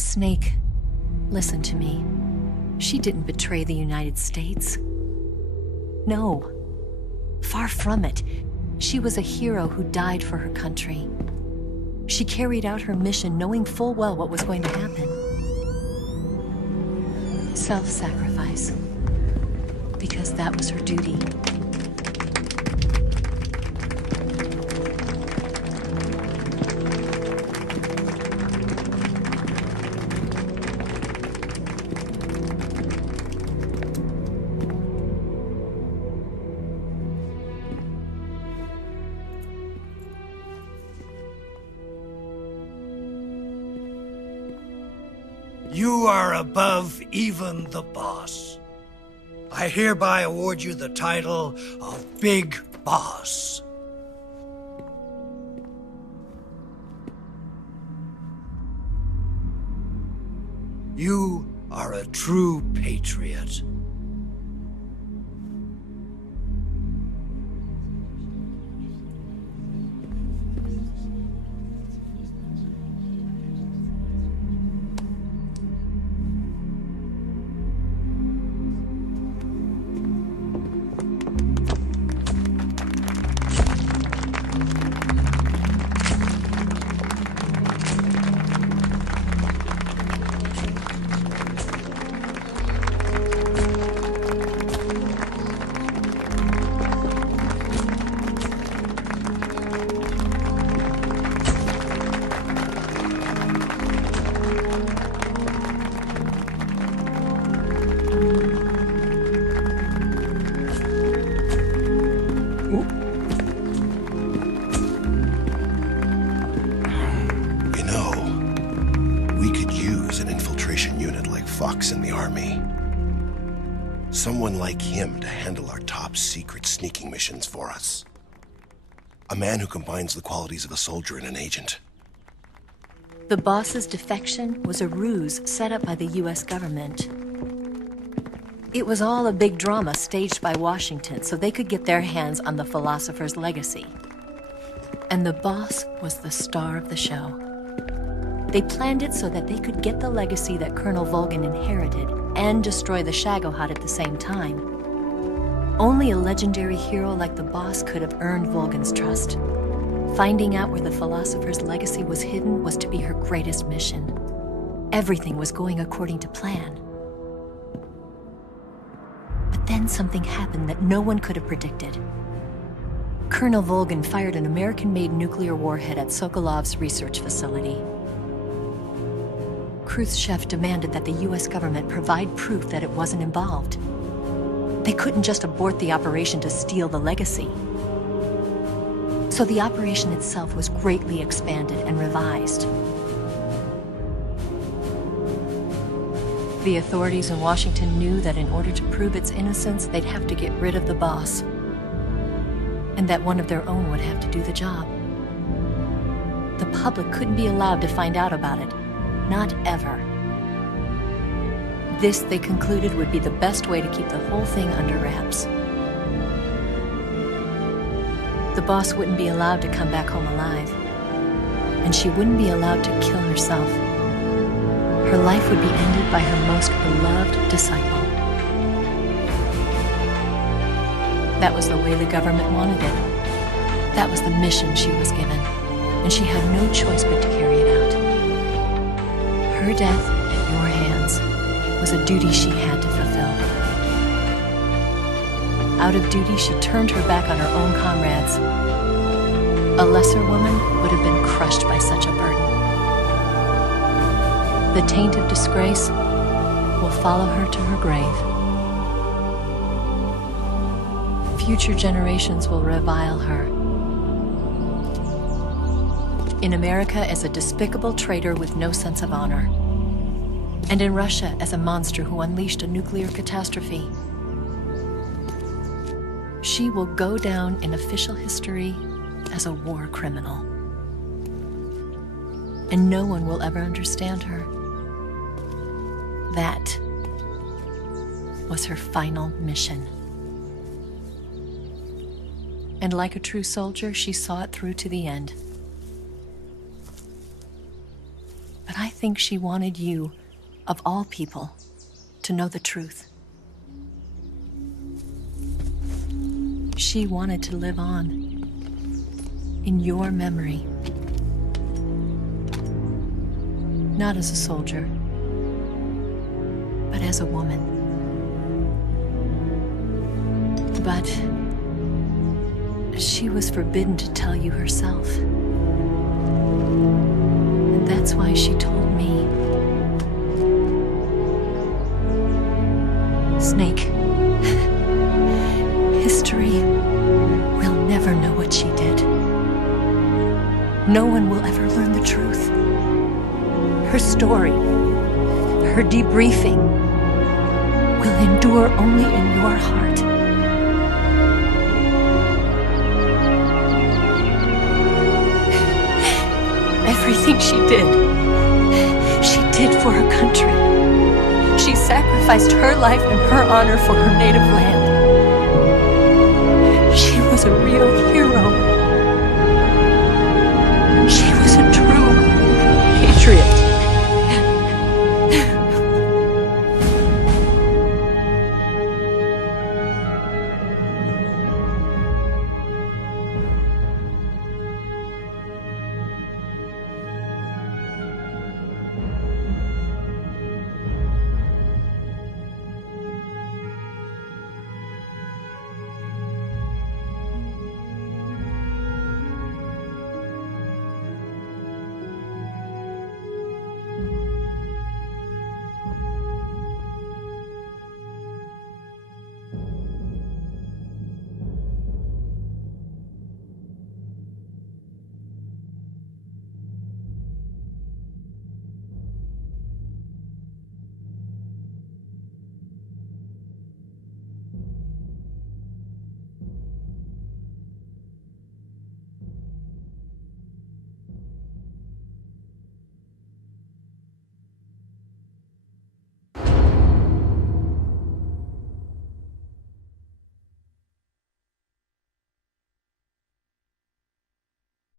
Snake, listen to me. She didn't betray the United States. No. Far from it. She was a hero who died for her country. She carried out her mission knowing full well what was going to happen. Self-sacrifice. Because that was her duty. You are above even the boss. I hereby award you the title of Big Boss. You are a true patriot. In the army. Someone like him to handle our top secret sneaking missions for us. A man who combines the qualities of a soldier and an agent. The boss's defection was a ruse set up by the US government. It was all a big drama staged by Washington so they could get their hands on the philosopher's legacy. And the boss was the star of the show. They planned it so that they could get the legacy that Colonel Volgin inherited and destroy the Shagohod at the same time. Only a legendary hero like the boss could have earned Volgin's trust. Finding out where the philosopher's legacy was hidden was to be her greatest mission. Everything was going according to plan. But then something happened that no one could have predicted. Colonel Volgin fired an American-made nuclear warhead at Sokolov's research facility. Khrushchev demanded that the US government provide proof that it wasn't involved. They couldn't just abort the operation to steal the legacy. So the operation itself was greatly expanded and revised. The authorities in Washington knew that in order to prove its innocence, they'd have to get rid of the boss, and that one of their own would have to do the job. The public couldn't be allowed to find out about it. Not ever. This, they concluded, would be the best way to keep the whole thing under wraps. The boss wouldn't be allowed to come back home alive, and she wouldn't be allowed to kill herself. Her life would be ended by her most beloved disciple. That was the way the government wanted it. That was the mission she was given, and she had no choice but to carry it out. Her death at your hands was a duty she had to fulfill. Out of duty, she turned her back on her own comrades. A lesser woman would have been crushed by such a burden. The taint of disgrace will follow her to her grave. Future generations will revile her. In America as a despicable traitor with no sense of honor. And in Russia as a monster who unleashed a nuclear catastrophe. She will go down in official history as a war criminal. And no one will ever understand her. That was her final mission. And like a true soldier, she saw it through to the end. But I think she wanted you, of all people, to know the truth. She wanted to live on in your memory. Not as a soldier, but as a woman. But she was forbidden to tell you herself. And that's why she told me. Snake, history will never know what she did. No one will ever learn the truth. Her story, her debriefing, will endure only in your heart. Everything she did for her country. She sacrificed her life and her honor for her native land.